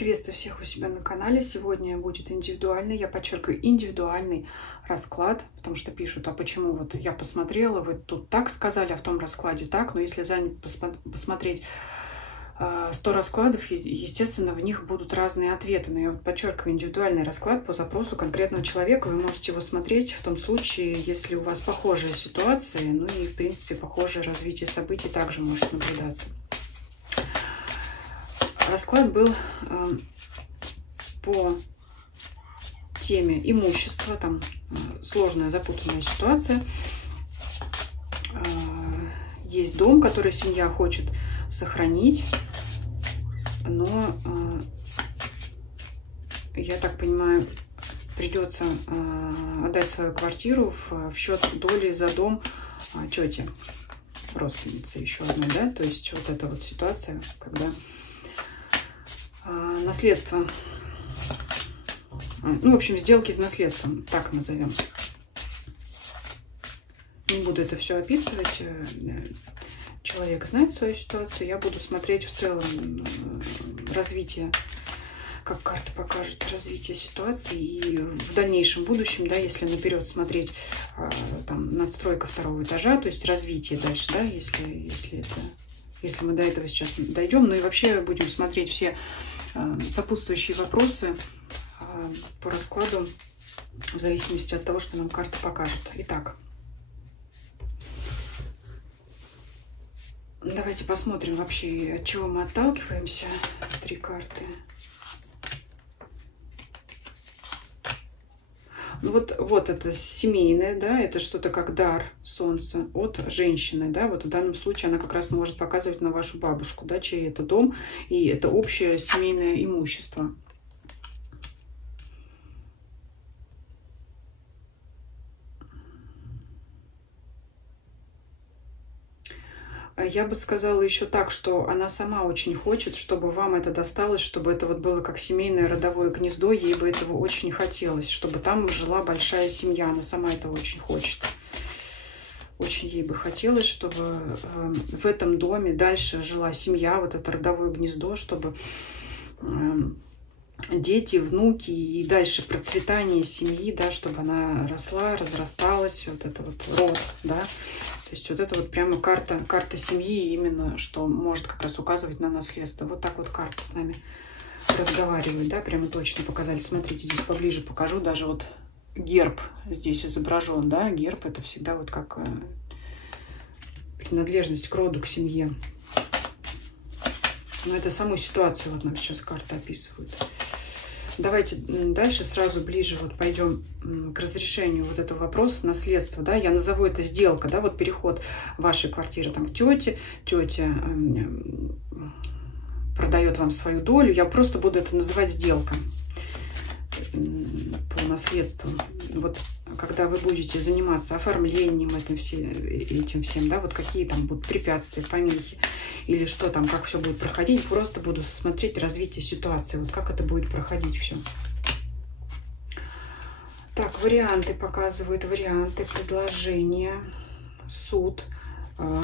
Приветствую всех у себя на канале. Сегодня будет индивидуальный, я подчеркиваю, индивидуальный расклад, потому что пишут, а почему вот я посмотрела, вы тут так сказали, а в том раскладе так. Но если посмотреть 100 раскладов, естественно, в них будут разные ответы. Но я вот подчеркиваю, индивидуальный расклад по запросу конкретного человека. Вы можете его смотреть в том случае, если у вас похожая ситуация, ну и, в принципе, похожее развитие событий также может наблюдаться. Расклад был по теме имущества, там сложная, запутанная ситуация. Есть дом, который семья хочет сохранить, но, я так понимаю, придется отдать свою квартиру в счет доли за дом тети, родственницы еще одной, да, то есть вот эта вот ситуация, когда наследство, ну, в общем, сделки с наследством, так назовем. Не буду это все описывать. Человек знает свою ситуацию. Я буду смотреть в целом развитие, как карта покажет развитие ситуации. И в дальнейшем будущем, да, если наперед смотреть, там, надстройка второго этажа, то есть развитие дальше, да, если мы до этого сейчас дойдем. Ну и вообще будем смотреть все сопутствующие вопросы по раскладу в зависимости от того, что нам карта покажет. Итак, давайте посмотрим вообще, от чего мы отталкиваемся. 3 карты. Ну вот это семейное, да, это что-то как дар солнца от женщины, да, вот в данном случае она как раз может показывать на вашу бабушку, да, чей это дом, и это общее семейное имущество. Я бы сказала еще так, что она сама очень хочет, чтобы вам это досталось, чтобы это вот было как семейное родовое гнездо. Ей бы этого очень хотелось, чтобы там жила большая семья. Она сама этого очень хочет. Очень ей бы хотелось, чтобы в этом доме дальше жила семья, вот это родовое гнездо, чтобы дети, внуки и дальше процветание семьи, да, чтобы она росла, разрасталась, вот это вот род, да. То есть вот это вот прямо карта семьи, именно что может как раз указывать на наследство. Вот так вот карта с нами разговаривает, да, прямо точно показали. Смотрите, здесь поближе покажу, даже вот герб здесь изображен, да, герб это всегда вот как принадлежность к роду, к семье. Но это саму ситуацию вот нам сейчас карты описывают. Давайте дальше сразу ближе вот пойдем к разрешению вот этого вопроса наследства, да, я назову это сделка, да, вот переход вашей квартиры там к тете, тетя продает вам свою долю, я просто буду это называть сделка по наследству. Вот когда вы будете заниматься оформлением этим всем, да, вот какие там будут препятствия, помехи, или что там, как все будет проходить, просто буду смотреть развитие ситуации, вот как это будет проходить все. Так, варианты показывают, варианты, предложения, суд.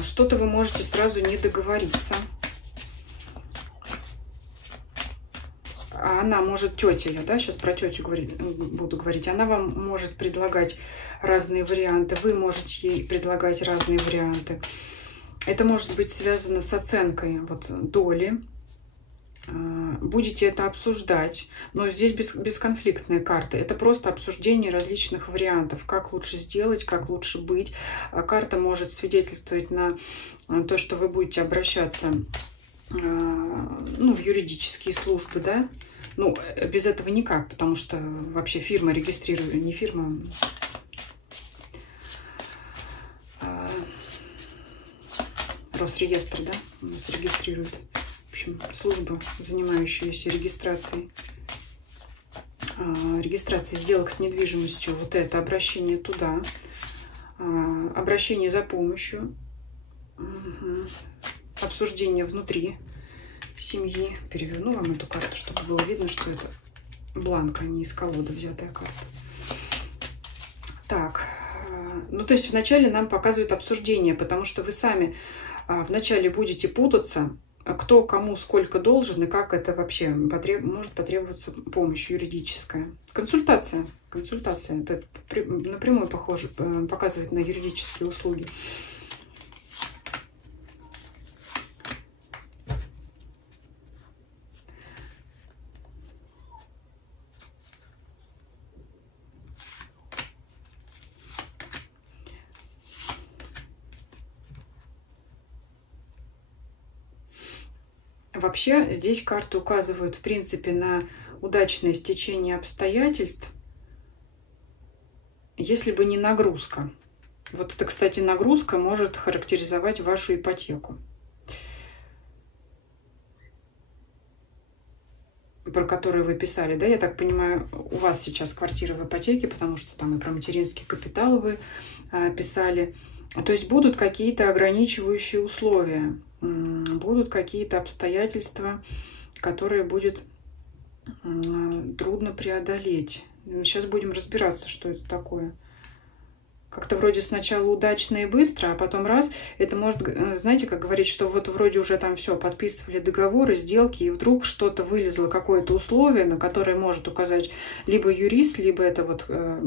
Что-то вы можете сразу не договориться. Она может, тетя, я, да, сейчас про тетю буду говорить, она вам может предлагать разные варианты, вы можете ей предлагать разные варианты. Это может быть связано с оценкой вот доли. Будете это обсуждать, но здесь бесконфликтная карта. Это просто обсуждение различных вариантов, как лучше сделать, как лучше быть. Карта может свидетельствовать на то, что вы будете обращаться, ну, в юридические службы, да. Ну, без этого никак, потому что вообще фирма регистрирует, не фирма, Росреестр, да, у нас регистрирует, в общем, служба, занимающаяся регистрацией сделок с недвижимостью. Вот это обращение туда, обращение за помощью, обсуждение внутри семьи. Переверну вам эту карту, чтобы было видно, что это бланк, а не из колоды взятая карта. Так, ну то есть вначале нам показывают обсуждение, потому что вы сами вначале будете путаться, кто кому сколько должен и как это вообще может потребоваться помощь юридическая. Консультация. Консультация. Это напрямую показывает на юридические услуги. Вообще, здесь карты указывают, в принципе, на удачное стечение обстоятельств, если бы не нагрузка. Вот это, кстати, нагрузка может характеризовать вашу ипотеку, про которую вы писали. Да, я так понимаю, у вас сейчас квартира в ипотеке, потому что там и про материнский капитал вы писали. То есть будут какие-то ограничивающие условия, будут какие-то обстоятельства, которые будет трудно преодолеть. Сейчас будем разбираться, что это такое. Как-то вроде сначала удачно и быстро, а потом раз, это может, знаете, как говорить, что вот вроде уже там все, подписывали договоры, сделки, и вдруг что-то вылезло, какое-то условие, на которое может указать либо юрист, либо это вот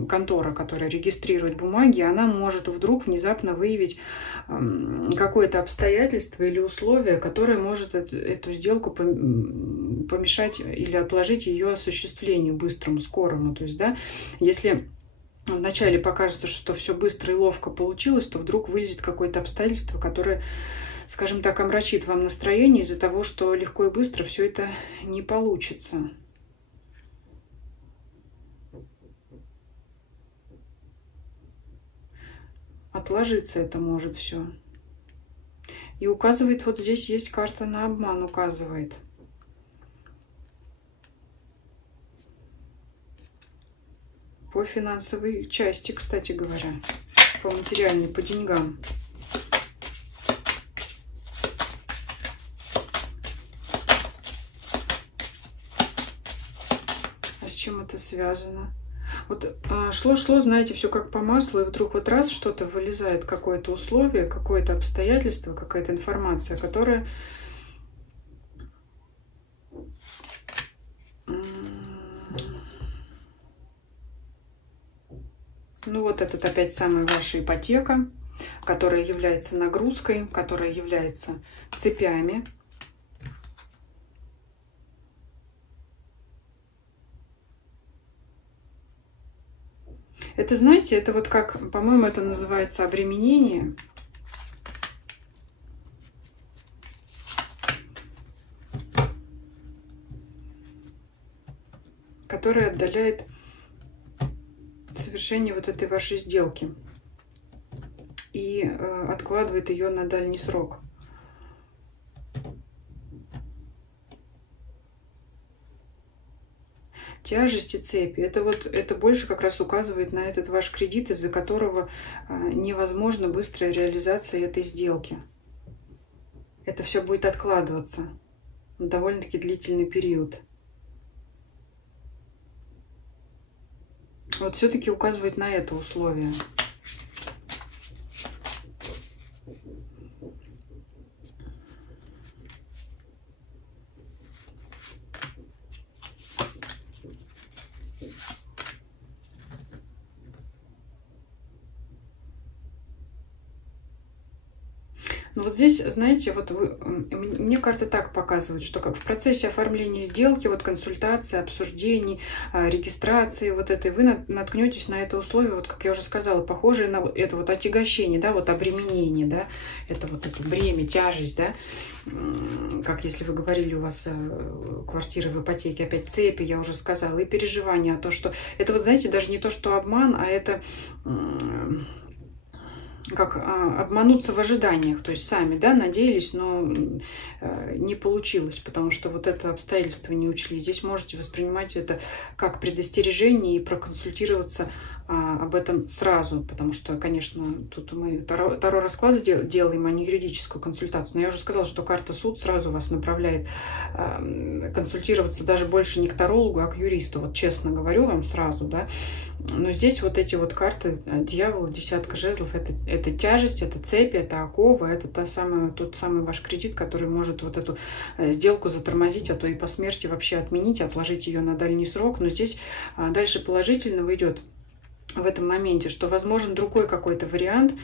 контора, которая регистрирует бумаги, она может вдруг внезапно выявить какое-то обстоятельство или условие, которое может эту сделку помешать или отложить ее осуществлению быстрому, скорому. То есть, да, если вначале покажется, что все быстро и ловко получилось, то вдруг вылезет какое-то обстоятельство, которое, скажем так, омрачит вам настроение из-за того, что легко и быстро все это не получится. Отложиться это может все. И указывает, вот здесь есть карта на обман, указывает. По финансовой части, кстати говоря, по материальной, по деньгам. А с чем это связано? Вот шло, знаете, все как по маслу, и вдруг вот раз что-то вылезает, какое-то условие, какое-то обстоятельство, какая-то информация, которая ну вот это опять самая ваша ипотека, которая является нагрузкой, которая является цепями. Это, знаете, это вот как, по-моему, это называется обременение. Которое отдаляет совершение вот этой вашей сделки и откладывает ее на дальний срок. Тяжести цепи, это вот это больше как раз указывает на этот ваш кредит, из-за которого невозможна быстрая реализация этой сделки. Это все будет откладываться на довольно-таки длительный период. Вот все-таки указывает на это условие. Но вот здесь, знаете, вот мне карта так показывает, что как в процессе оформления сделки, вот консультации, обсуждений, регистрации вот этой, вы наткнетесь на это условие, вот как я уже сказала, похожее на это вот отягощение, да, вот обременение, да, это вот это бремя, тяжесть, да, как если вы говорили, у вас квартира в ипотеке, опять цепи, я уже сказала, и переживания, то, что это вот, знаете, даже не то, что обман, а это как обмануться в ожиданиях, то есть сами, да, надеялись, но не получилось, потому что вот это обстоятельство не учли. Здесь можете воспринимать это как предостережение и проконсультироваться об этом сразу, потому что, конечно, тут мы Таро расклады делаем, а не юридическую консультацию. Но я уже сказала, что карта суд сразу вас направляет консультироваться даже больше не к тарологу, а к юристу. Вот честно говорю вам сразу, да. Но здесь вот эти вот карты, дьявол, десятка жезлов, это тяжесть, это цепи, это окова, это тот самый ваш кредит, который может вот эту сделку затормозить, а то и по смерти вообще отменить, отложить ее на дальний срок. Но здесь дальше положительного идет в этом моменте, что возможен другой какой-то вариант,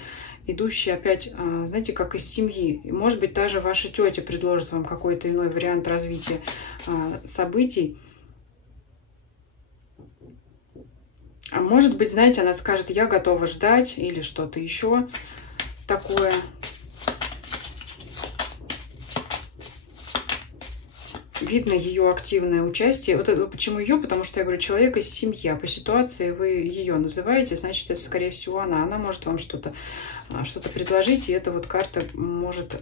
идущий опять, знаете, как из семьи. И, может быть, даже ваша тетя предложит вам какой-то иной вариант развития событий. А может быть, знаете, она скажет, я готова ждать, или что-то еще такое. Видно ее активное участие. Вот это, почему ее? Потому что я говорю, человек из семьи, а по ситуации вы ее называете, значит, это, скорее всего, она. Она может вам что-то предложить, и эта вот карта может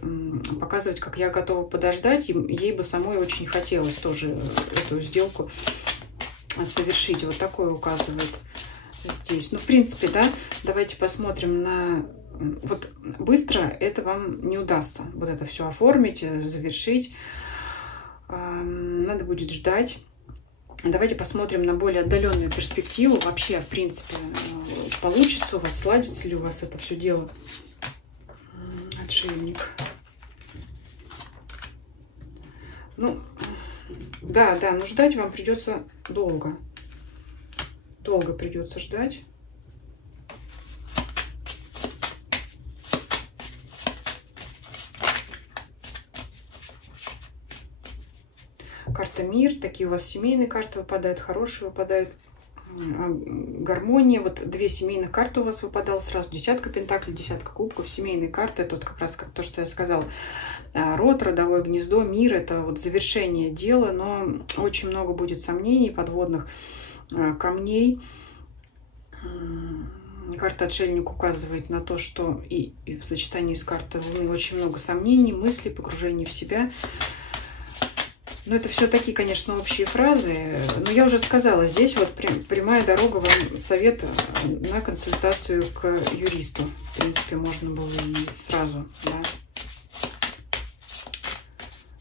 показывать, как я готова подождать. Ей бы самой очень хотелось тоже эту сделку совершить. Вот такое указывает здесь. Ну, в принципе, да, давайте посмотрим на... Вот быстро это вам не удастся. Вот это все оформить, завершить. Надо будет ждать. Давайте посмотрим на более отдаленную перспективу. Вообще, в принципе, получится у вас, сладится ли у вас это все дело. Отшельник. Ну, да, но ждать вам придется долго. Долго придется ждать. Карта мир, такие у вас семейные карты выпадают, хорошие выпадают. Гармония, вот две семейных карты у вас выпадало сразу, десятка пентаклей, десятка кубков, семейные карты, это вот как раз как то, что я сказала, род, родовое гнездо, мир, это вот завершение дела, но очень много будет сомнений, подводных камней. Карта отшельник указывает на то, что и в сочетании с картой Луны очень много сомнений, мыслей, погружения в себя. Но это все такие, конечно, общие фразы. Но я уже сказала, здесь вот прямая дорога вам совета на консультацию к юристу. В принципе, можно было и сразу, да,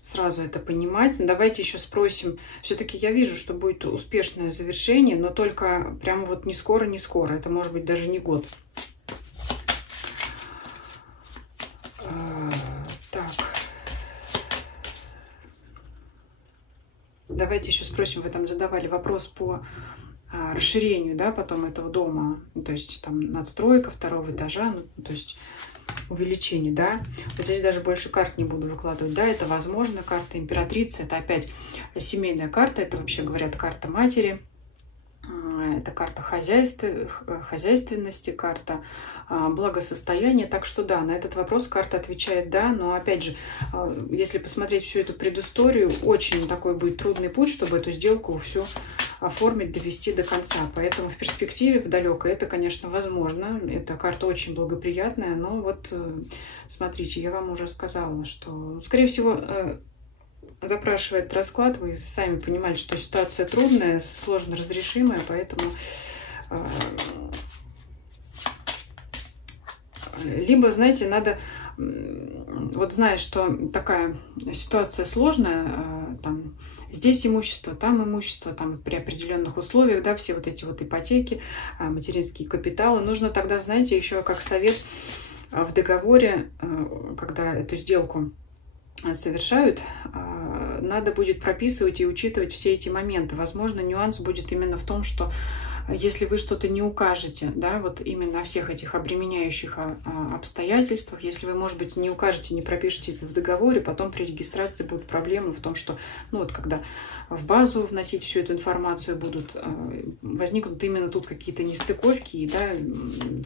сразу это понимать. Но давайте еще спросим. Все-таки я вижу, что будет успешное завершение, но только прямо вот не скоро, не скоро. Это может быть даже не год. Так. Давайте еще спросим, вы там задавали вопрос по расширению, да, потом этого дома, то есть там надстройка второго этажа, ну, то есть увеличение, да. Вот здесь даже больше карт не буду выкладывать, да, это возможно. Карта императрицы, это опять семейная карта, это вообще говорят карта матери, это карта хозяйственности, карта благосостояния. Так что да, на этот вопрос карта отвечает да, но опять же, если посмотреть всю эту предысторию, очень такой будет трудный путь, чтобы эту сделку всю оформить, довести до конца. Поэтому в перспективе, в далекой, это, конечно, возможно. Эта карта очень благоприятная, но вот смотрите, я вам уже сказала, что, скорее всего, запрашивает расклад, вы сами понимаете, что ситуация трудная, сложно разрешимая, поэтому либо, знаете, надо, вот зная, что такая ситуация сложная, там, здесь имущество, там при определенных условиях, да, все вот эти вот ипотеки, материнские капиталы, нужно тогда, знаете, еще как совет в договоре, когда эту сделку совершают, надо будет прописывать и учитывать все эти моменты. Возможно, нюанс будет именно в том, что если вы что-то не укажете, да, вот именно о всех этих обременяющих обстоятельствах, если вы, может быть, не укажете, не пропишете это в договоре, потом при регистрации будут проблемы в том, что, ну вот, когда в базу вносить всю эту информацию возникнут именно тут какие-то нестыковки, и, да,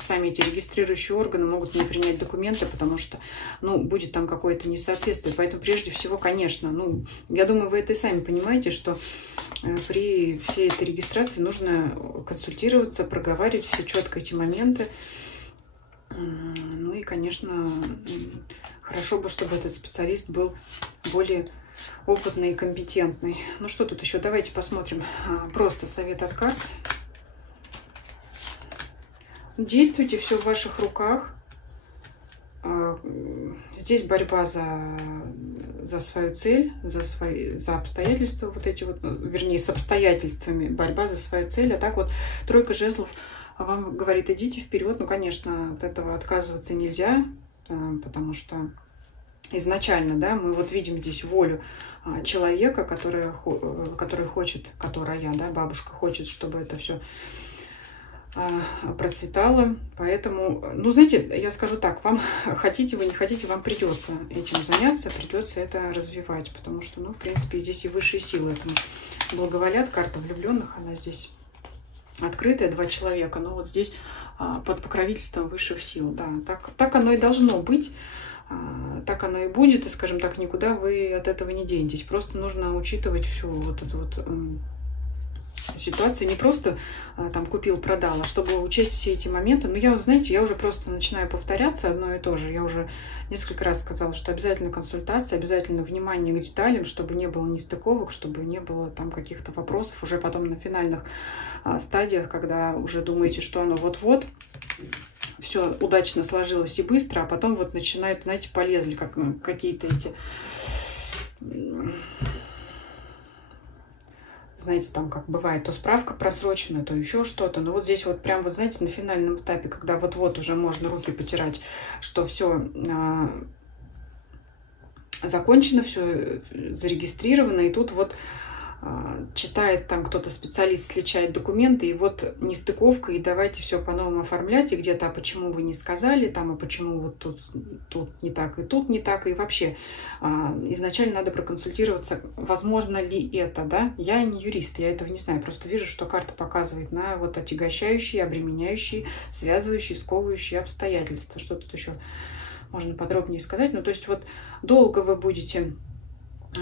сами эти регистрирующие органы могут не принять документы, потому что, ну, будет там какое-то несоответствие. Поэтому, прежде всего, конечно, ну, я думаю, вы это и сами понимаете, что при всей этой регистрации нужно консультироваться, проговаривать все четко эти моменты. Ну и, конечно, хорошо бы, чтобы этот специалист был более опытный и компетентный. Ну что тут еще? Давайте посмотрим просто совет от карт. Действуйте, все в ваших руках. здесь борьба за свою цель, за обстоятельства вот эти вот, вернее, с обстоятельствами, борьба за свою цель. А так вот тройка жезлов вам говорит: идите вперед. Ну, конечно, от этого отказываться нельзя, потому что изначально, да, мы вот видим здесь волю человека, который хочет, которая, да, бабушка хочет, чтобы это все процветало. Поэтому, ну, знаете, я скажу так, вам хотите вы, не хотите, вам придется этим заняться, придется это развивать, потому что, ну, в принципе, здесь и высшие силы этому благоволят. Карта влюбленных, она здесь открытая, 2 человека, но вот здесь под покровительством высших сил, да, так оно и должно быть. Так оно и будет, и, скажем так, никуда вы от этого не денетесь. Просто нужно учитывать всю вот эту вот ситуацию. Не просто там купил-продал, а чтобы учесть все эти моменты. Но я, знаете, я уже просто начинаю повторяться одно и то же. Я уже несколько раз сказала, что обязательно консультация, обязательно внимание к деталям, чтобы не было нестыковок, чтобы не было там каких-то вопросов уже потом на финальных стадиях, когда уже думаете, что оно вот-вот все удачно сложилось и быстро, а потом вот начинают, знаете, полезли как какие-то эти, знаете, там как бывает, то справка просрочена, то еще что-то. Но вот здесь вот прям вот, знаете, на финальном этапе, когда вот-вот уже можно руки потирать, что все закончено, все зарегистрировано, и тут вот читает там кто-то, специалист сличает документы, и вот нестыковка, и давайте все по-новому оформлять, и где-то, а почему вы не сказали, там, а почему вот тут не так, и тут не так, и вообще изначально надо проконсультироваться, возможно ли это, да, я не юрист, я этого не знаю, просто вижу, что карта показывает на вот отягощающие, обременяющие, связывающие, сковывающие обстоятельства. Что тут еще можно подробнее сказать? Ну, то есть вот долго вы будете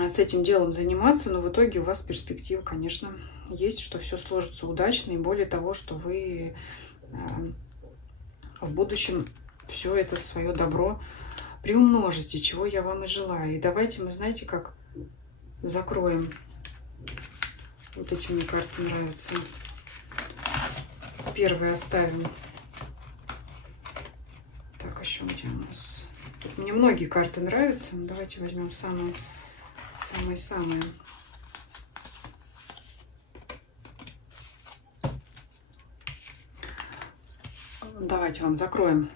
с этим делом заниматься, но в итоге у вас перспектива, конечно, есть, что все сложится удачно, и более того, что вы в будущем все это свое добро приумножите, чего я вам и желаю. И давайте мы, знаете, как закроем. Вот эти мне карты нравятся. Первые оставим. Так, еще где у нас? Тут мне многие карты нравятся. Давайте возьмем самые-самые. Давайте вам закроем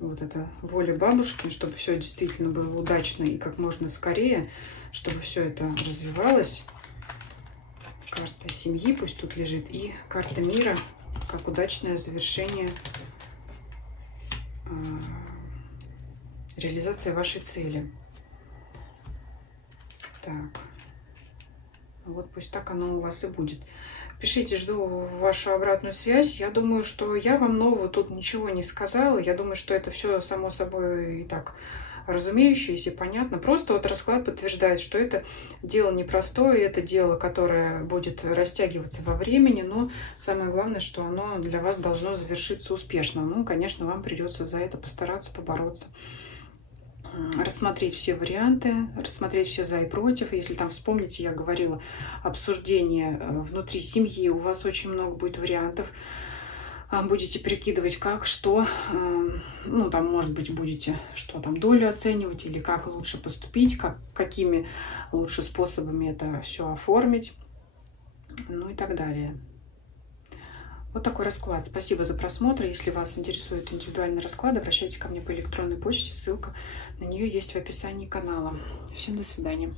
вот это воля бабушки, чтобы все действительно было удачно и как можно скорее, чтобы все это развивалось. Карта семьи пусть тут лежит, и карта мира, как удачное завершение, реализация вашей цели. Так, вот пусть так оно у вас и будет. Пишите, жду вашу обратную связь. Я думаю, что я вам нового тут ничего не сказала. Я думаю, что это все само собой и так разумеющееся, понятно. Просто вот расклад подтверждает, что это дело непростое, это дело, которое будет растягиваться во времени, но самое главное, что оно для вас должно завершиться успешно. Ну, конечно, вам придется за это постараться, побороться. Рассмотреть все варианты, рассмотреть все за и против. Если там, вспомните, я говорила, обсуждение внутри семьи, у вас очень много будет вариантов. Будете прикидывать, как, что, ну, там, может быть, будете, что там, долю оценивать, или как лучше поступить, какими лучше способами это все оформить, ну и так далее. Вот такой расклад. Спасибо за просмотр. Если вас интересует индивидуальный расклад, обращайтесь ко мне по электронной почте. Ссылка на нее есть в описании канала. Всем до свидания.